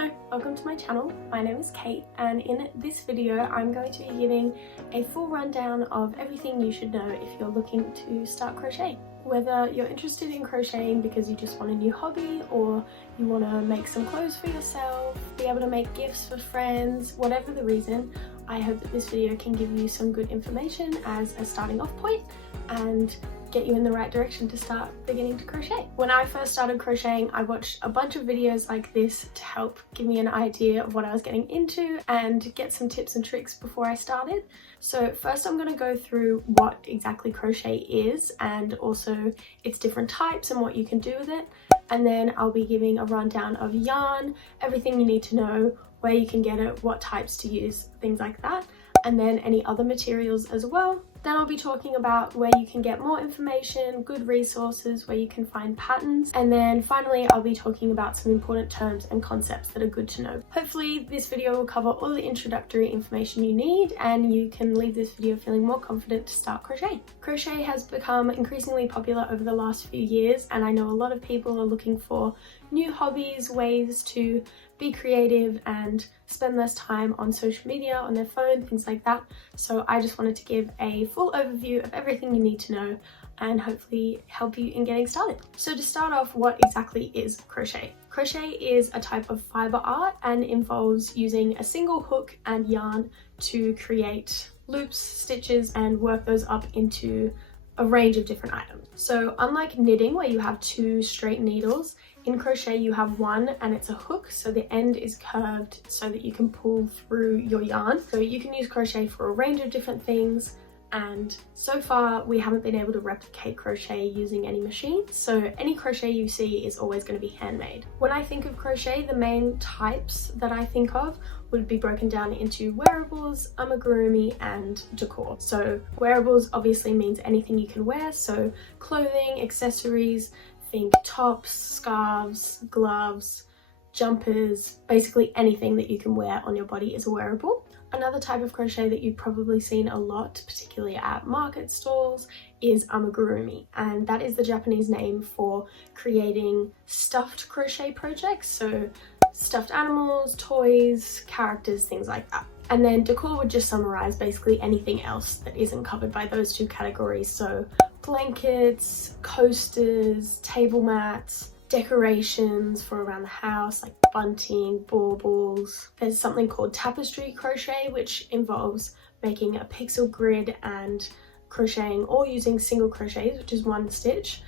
Hello, welcome to my channel. My name is Kate, and in this video I'm going to be giving a full rundown of everything you should know if you're looking to start crochet. Whether you're interested in crocheting because you just want a new hobby, or you want to make some clothes for yourself, be able to make gifts for friends, whatever the reason, I hope that this video can give you some good information as a starting off point and get you in the right direction to start beginning to crochet. When I first started crocheting, I watched a bunch of videos like this to help give me an idea of what I was getting into and get some tips and tricks before I started. So first I'm going to go through what exactly crochet is and also its different types and what you can do with it. And then I'll be giving a rundown of yarn, everything you need to know, where you can get it, what types to use, things like that. And then any other materials as well. Then I'll be talking about where you can get more information, good resources, where you can find patterns. And then finally, I'll be talking about some important terms and concepts that are good to know. Hopefully this video will cover all the introductory information you need and you can leave this video feeling more confident to start crochet. Crochet has become increasingly popular over the last few years, and I know a lot of people are looking for new hobbies, ways to be creative and spend less time on social media, on their phone, things like that. So I just wanted to give a full overview of everything you need to know and hopefully help you in getting started. So to start off, what exactly is crochet? Crochet is a type of fiber art and involves using a single hook and yarn to create loops, stitches, and work those up into a range of different items. So unlike knitting where you have two straight needles, in crochet you have one and it's a hook, so the end is curved so that you can pull through your yarn. So you can use crochet for a range of different things, and so far we haven't been able to replicate crochet using any machines, so any crochet you see is always going to be handmade. When I think of crochet, the main types that I think of would be broken down into wearables, amigurumi, and decor. So wearables obviously means anything you can wear, so clothing, accessories, think tops, scarves, gloves, jumpers, basically anything that you can wear on your body is a wearable. Another type of crochet that you've probably seen a lot, particularly at market stalls, is amigurumi, and that is the Japanese name for creating stuffed crochet projects, so stuffed animals, toys, characters, things like that. And then decor would just summarize basically anything else that isn't covered by those two categories, so blankets, coasters, table mats, decorations for around the house like bunting, baubles. There's something called tapestry crochet, which involves making a pixel grid and crocheting or using single crochets, which is one stitch,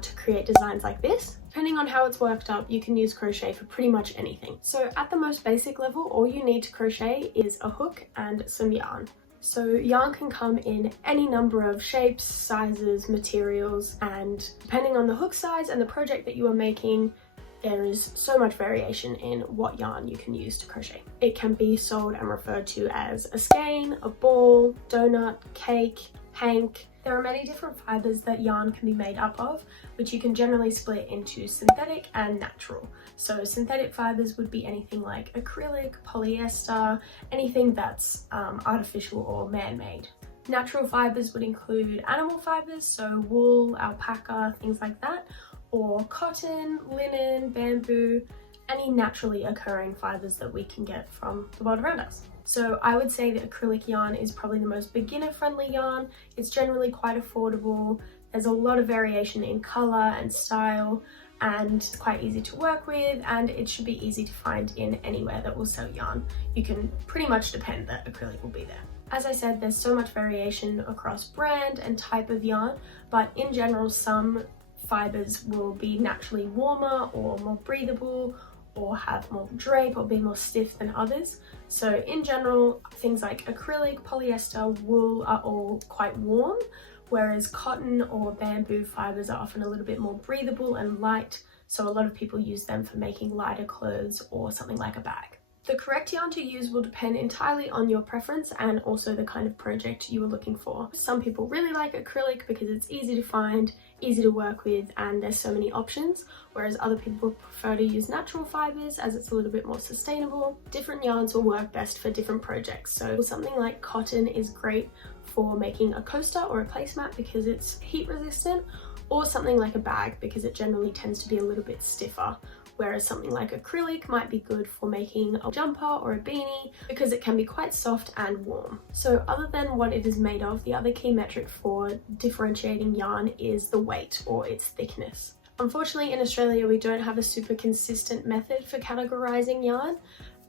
to create designs like this. Depending on how it's worked up, you can use crochet for pretty much anything. So at the most basic level, all you need to crochet is a hook and some yarn. So yarn can come in any number of shapes, sizes, materials, and depending on the hook size and the project that you are making, there is so much variation in what yarn you can use to crochet. It can be sold and referred to as a skein, a ball, donut, cake, hank. There are many different fibers that yarn can be made up of, which you can generally split into synthetic and natural. So synthetic fibers would be anything like acrylic, polyester, anything that's artificial or man-made. Natural fibers would include animal fibers, so wool, alpaca, things like that, or cotton, linen, bamboo, any naturally occurring fibers that we can get from the world around us. So I would say that acrylic yarn is probably the most beginner-friendly yarn. It's generally quite affordable. There's a lot of variation in color and style, and it's quite easy to work with, and it should be easy to find in anywhere that will sell yarn. You can pretty much depend that acrylic will be there. As I said, there's so much variation across brand and type of yarn, but in general, some fibers will be naturally warmer or more breathable, or have more drape or be more stiff than others. So in general, things like acrylic, polyester, wool are all quite warm, whereas cotton or bamboo fibers are often a little bit more breathable and light, so a lot of people use them for making lighter clothes or something like a bag. The correct yarn to use will depend entirely on your preference and also the kind of project you are looking for. Some people really like acrylic because it's easy to find, easy to work with, and there's so many options, whereas other people prefer to use natural fibers as it's a little bit more sustainable. Different yarns will work best for different projects. So something like cotton is great for making a coaster or a placemat because it's heat resistant, or something like a bag because it generally tends to be a little bit stiffer, whereas something like acrylic might be good for making a jumper or a beanie because it can be quite soft and warm. So other than what it is made of, the other key metric for differentiating yarn is the weight or its thickness. Unfortunately, in Australia, we don't have a super consistent method for categorizing yarn,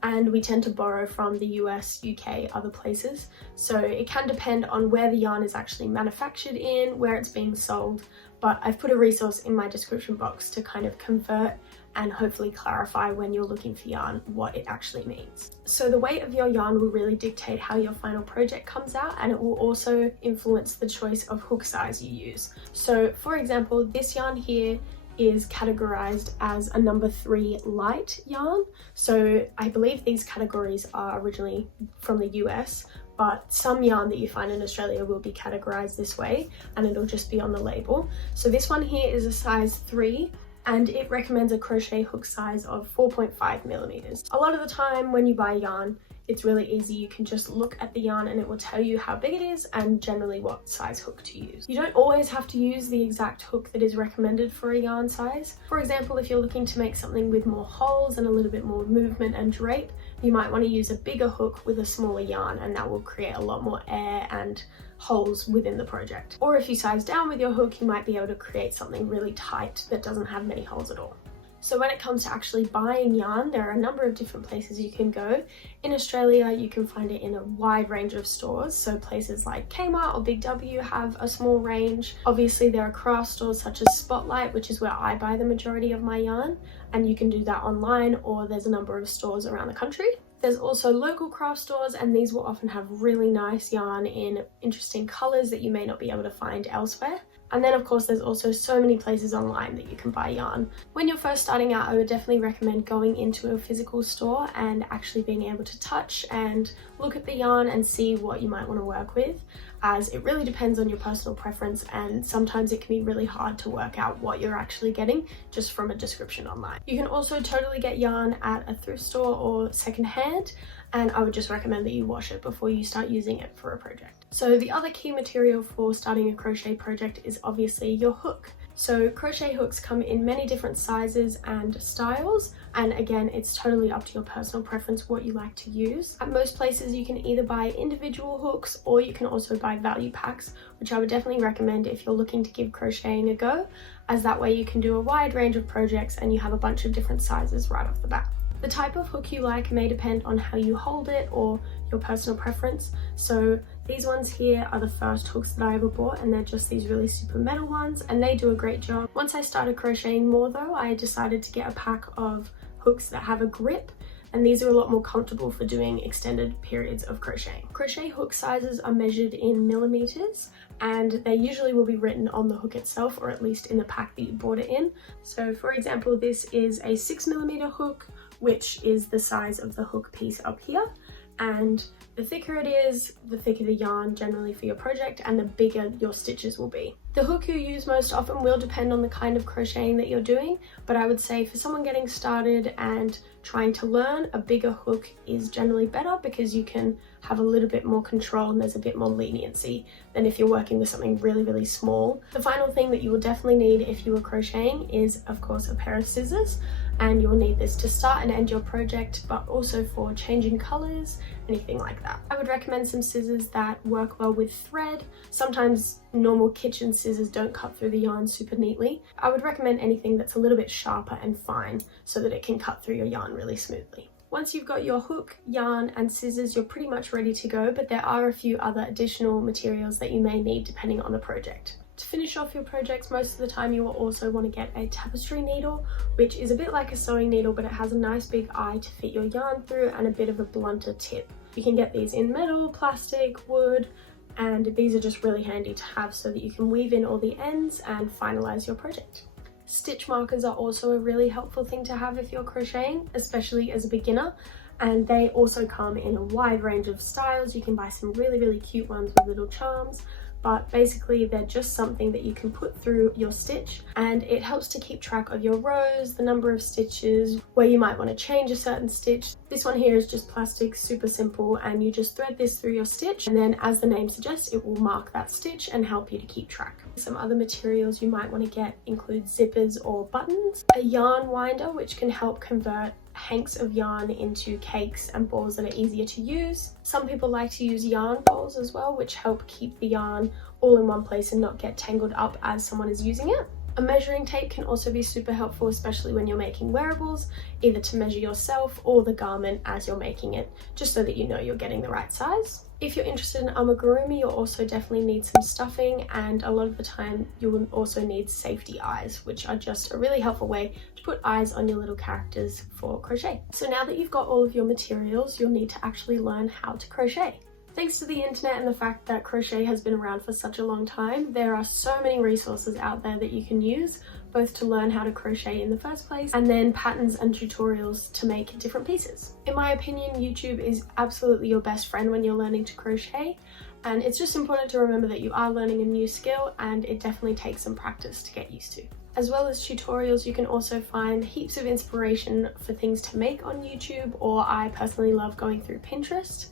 and we tend to borrow from the US, UK, other places. So it can depend on where the yarn is actually manufactured in, where it's being sold, but I've put a resource in my description box to kind of convert and hopefully clarify when you're looking for yarn what it actually means. So the weight of your yarn will really dictate how your final project comes out, and it will also influence the choice of hook size you use. So for example, this yarn here is categorized as a number 3 light yarn. So I believe these categories are originally from the US, but some yarn that you find in Australia will be categorized this way and it'll just be on the label. So this one here is a size 3 and it recommends a crochet hook size of 4.5 millimeters. A lot of the time when you buy yarn, it's really easy. You can just look at the yarn and it will tell you how big it is and generally what size hook to use. You don't always have to use the exact hook that is recommended for a yarn size. For example, if you're looking to make something with more holes and a little bit more movement and drape, you might want to use a bigger hook with a smaller yarn, and that will create a lot more air and holes within the project. Or if you size down with your hook, you might be able to create something really tight that doesn't have many holes at all. So when it comes to actually buying yarn, there are a number of different places you can go. In Australia, you can find it in a wide range of stores. So places like Kmart or Big W have a small range. Obviously, there are craft stores such as Spotlight, which is where I buy the majority of my yarn. And you can do that online, or there's a number of stores around the country. There's also local craft stores, and these will often have really nice yarn in interesting colors that you may not be able to find elsewhere. And then of course there's also so many places online that you can buy yarn. When you're first starting out, I would definitely recommend going into a physical store and actually being able to touch and look at the yarn and see what you might want to work with, as it really depends on your personal preference, and sometimes it can be really hard to work out what you're actually getting just from a description online. You can also totally get yarn at a thrift store or secondhand, and I would just recommend that you wash it before you start using it for a project. So the other key material for starting a crochet project is obviously your hook. So crochet hooks come in many different sizes and styles, and again, it's totally up to your personal preference what you like to use. At most places you can either buy individual hooks, or you can also buy value packs, which I would definitely recommend if you're looking to give crocheting a go, as that way you can do a wide range of projects and you have a bunch of different sizes right off the bat. The type of hook you like may depend on how you hold it or your personal preference. So these ones here are the first hooks that I ever bought, and they're just these really super metal ones, and they do a great job. Once I started crocheting more though, I decided to get a pack of hooks that have a grip, and these are a lot more comfortable for doing extended periods of crocheting. Crochet hook sizes are measured in millimeters, and they usually will be written on the hook itself, or at least in the pack that you bought it in. So for example, this is a 6mm hook, which is the size of the hook piece up here, and the thicker it is, the thicker the yarn generally for your project, and the bigger your stitches will be. The hook you use most often will depend on the kind of crocheting that you're doing, but I would say for someone getting started and trying to learn, a bigger hook is generally better because you can have a little bit more control and there's a bit more leniency than if you're working with something really, really small. The final thing that you will definitely need if you are crocheting is, of course, a pair of scissors, and you'll need this to start and end your project, but also for changing colors, anything like that. I would recommend some scissors that work well with thread. Sometimes normal kitchen scissors don't cut through the yarn super neatly. I would recommend anything that's a little bit sharper and fine so that it can cut through your yarn really smoothly. Once you've got your hook, yarn and scissors, you're pretty much ready to go, but there are a few other additional materials that you may need depending on the project. To finish off your projects, most of the time you will also want to get a tapestry needle, which is a bit like a sewing needle, but it has a nice big eye to fit your yarn through and a bit of a blunter tip. You can get these in metal, plastic, wood, and these are just really handy to have so that you can weave in all the ends and finalize your project. Stitch markers are also a really helpful thing to have if you're crocheting, especially as a beginner, and they also come in a wide range of styles. You can buy some really, really cute ones with little charms, but basically they're just something that you can put through your stitch, and it helps to keep track of your rows, the number of stitches, where you might want to change a certain stitch. This one here is just plastic, super simple, and you just thread this through your stitch, and then as the name suggests, it will mark that stitch and help you to keep track. Some other materials you might want to get include zippers or buttons, a yarn winder which can help convert hanks of yarn into cakes and balls that are easier to use. Some people like to use yarn balls as well, which help keep the yarn all in one place and not get tangled up as someone is using it. A measuring tape can also be super helpful, especially when you're making wearables, either to measure yourself or the garment as you're making it, just so that you know you're getting the right size. If you're interested in amigurumi, you'll also definitely need some stuffing, and a lot of the time you will also need safety eyes, which are just a really helpful way to put eyes on your little characters for crochet. So now that you've got all of your materials, you'll need to actually learn how to crochet. Thanks to the internet and the fact that crochet has been around for such a long time, there are so many resources out there that you can use, both to learn how to crochet in the first place and then patterns and tutorials to make different pieces. In my opinion, YouTube is absolutely your best friend when you're learning to crochet, and it's just important to remember that you are learning a new skill and it definitely takes some practice to get used to. As well as tutorials, you can also find heaps of inspiration for things to make on YouTube, or I personally love going through Pinterest.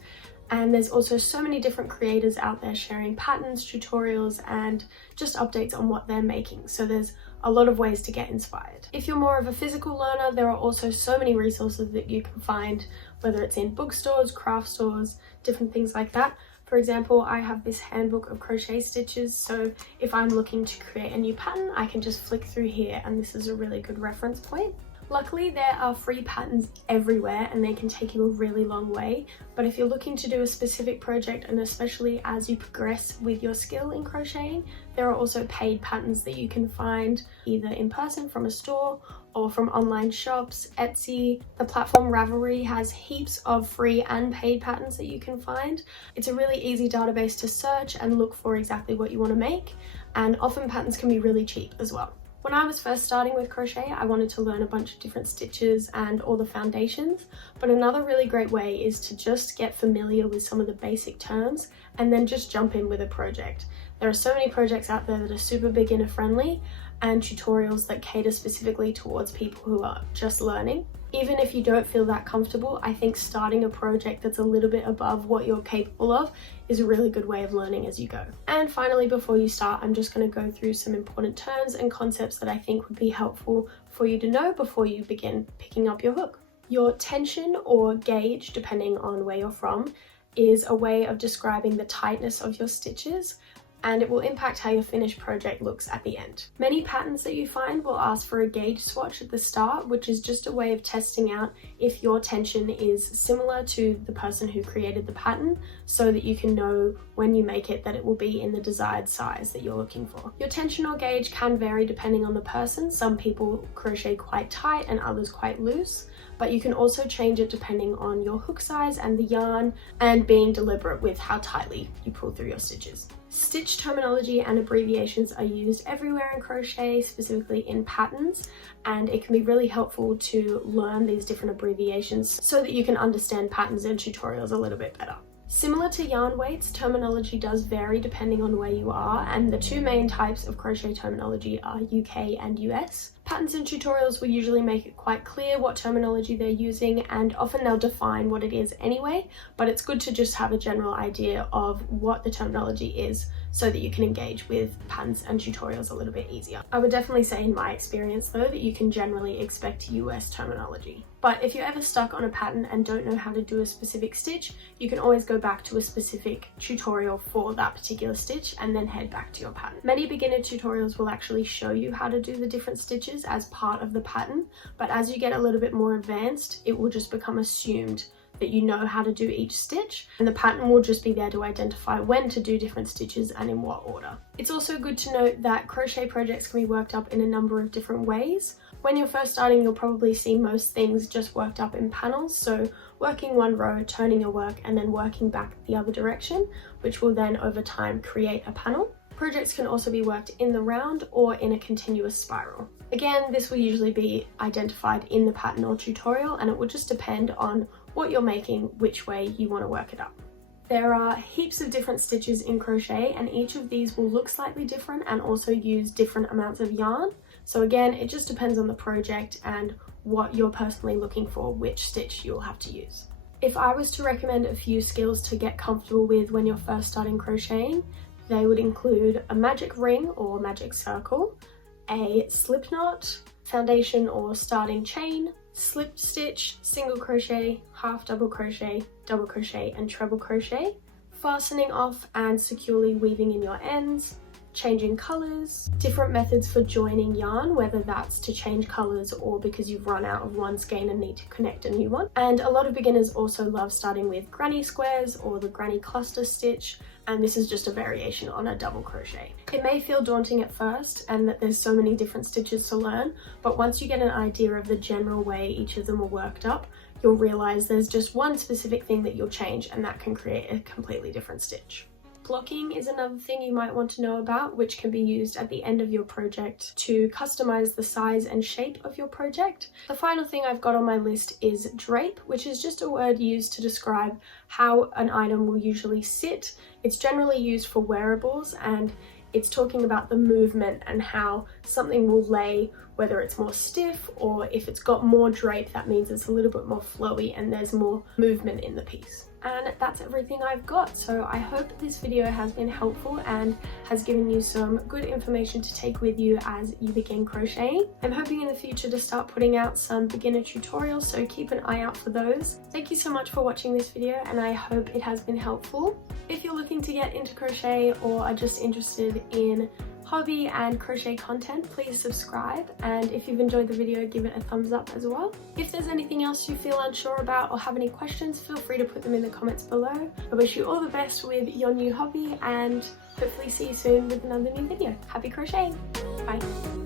And there's also so many different creators out there sharing patterns, tutorials, and just updates on what they're making. So there's a lot of ways to get inspired. If you're more of a physical learner, there are also so many resources that you can find, whether it's in bookstores, craft stores, different things like that. For example, I have this handbook of crochet stitches, so if I'm looking to create a new pattern, I can just flick through here, and this is a really good reference point. Luckily, there are free patterns everywhere and they can take you a really long way, but if you're looking to do a specific project, and especially as you progress with your skill in crocheting, there are also paid patterns that you can find either in person from a store or from online shops. Etsy, the platform Ravelry has heaps of free and paid patterns that you can find. It's a really easy database to search and look for exactly what you want to make, and often patterns can be really cheap as well. When I was first starting with crochet, I wanted to learn a bunch of different stitches and all the foundations, but another really great way is to just get familiar with some of the basic terms and then just jump in with a project. There are so many projects out there that are super beginner friendly and tutorials that cater specifically towards people who are just learning. Even if you don't feel that comfortable, I think starting a project that's a little bit above what you're capable of is a really good way of learning as you go. And finally, before you start, I'm just going to go through some important terms and concepts that I think would be helpful for you to know before you begin picking up your hook. Your tension or gauge, depending on where you're from, is a way of describing the tightness of your stitches, and it will impact how your finished project looks at the end. Many patterns that you find will ask for a gauge swatch at the start, which is just a way of testing out if your tension is similar to the person who created the pattern, so that you can know when you make it that it will be in the desired size that you're looking for. Your tension or gauge can vary depending on the person. Some people crochet quite tight and others quite loose, but you can also change it depending on your hook size and the yarn, and being deliberate with how tightly you pull through your stitches. Stitch terminology and abbreviations are used everywhere in crochet, specifically in patterns, and it can be really helpful to learn these different abbreviations so that you can understand patterns and tutorials a little bit better. Similar to yarn weights, terminology does vary depending on where you are, and the two main types of crochet terminology are UK and US. Patterns and tutorials will usually make it quite clear what terminology they're using, and often they'll define what it is anyway, but it's good to just have a general idea of what the terminology is so that you can engage with patterns and tutorials a little bit easier. I would definitely say in my experience though that you can generally expect US terminology. But if you're ever stuck on a pattern and don't know how to do a specific stitch, you can always go back to a specific tutorial for that particular stitch and then head back to your pattern. Many beginner tutorials will actually show you how to do the different stitches as part of the pattern, but as you get a little bit more advanced, it will just become assumed that you know how to do each stitch, and the pattern will just be there to identify when to do different stitches and in what order. It's also good to note that crochet projects can be worked up in a number of different ways. When you're first starting, you'll probably see most things just worked up in panels, so working one row, turning your work, and then working back the other direction, which will then over time create a panel. Projects can also be worked in the round or in a continuous spiral. Again, this will usually be identified in the pattern or tutorial, and it will just depend on what you're making, which way you want to work it up. There are heaps of different stitches in crochet, and each of these will look slightly different and also use different amounts of yarn. So again, it just depends on the project and what you're personally looking for, which stitch you'll have to use. If I was to recommend a few skills to get comfortable with when you're first starting crocheting, they would include a magic ring or magic circle, a slip knot, foundation or starting chain, slip stitch, single crochet, half double crochet, and treble crochet, fastening off and securely weaving in your ends, changing colours, different methods for joining yarn, whether that's to change colours or because you've run out of one skein and need to connect a new one. And a lot of beginners also love starting with granny squares or the granny cluster stitch, and this is just a variation on a double crochet. It may feel daunting at first and that there's so many different stitches to learn, but once you get an idea of the general way each of them are worked up, you'll realise there's just one specific thing that you'll change, and that can create a completely different stitch. Blocking is another thing you might want to know about, which can be used at the end of your project to customize the size and shape of your project. The final thing I've got on my list is drape, which is just a word used to describe how an item will usually sit. It's generally used for wearables, and it's talking about the movement and how something will lay, whether it's more stiff or if it's got more drape, that means it's a little bit more flowy and there's more movement in the piece. And that's everything I've got. So I hope this video has been helpful and has given you some good information to take with you as you begin crocheting. I'm hoping in the future to start putting out some beginner tutorials, so keep an eye out for those. Thank you so much for watching this video, and I hope it has been helpful. If you're looking to get into crochet or are just interested in hobby and crochet content, please subscribe, and if you've enjoyed the video, give it a thumbs up as well. If there's anything else you feel unsure about or have any questions, feel free to put them in the comments below. I wish you all the best with your new hobby, and hopefully see you soon with another new video. Happy crocheting! Bye!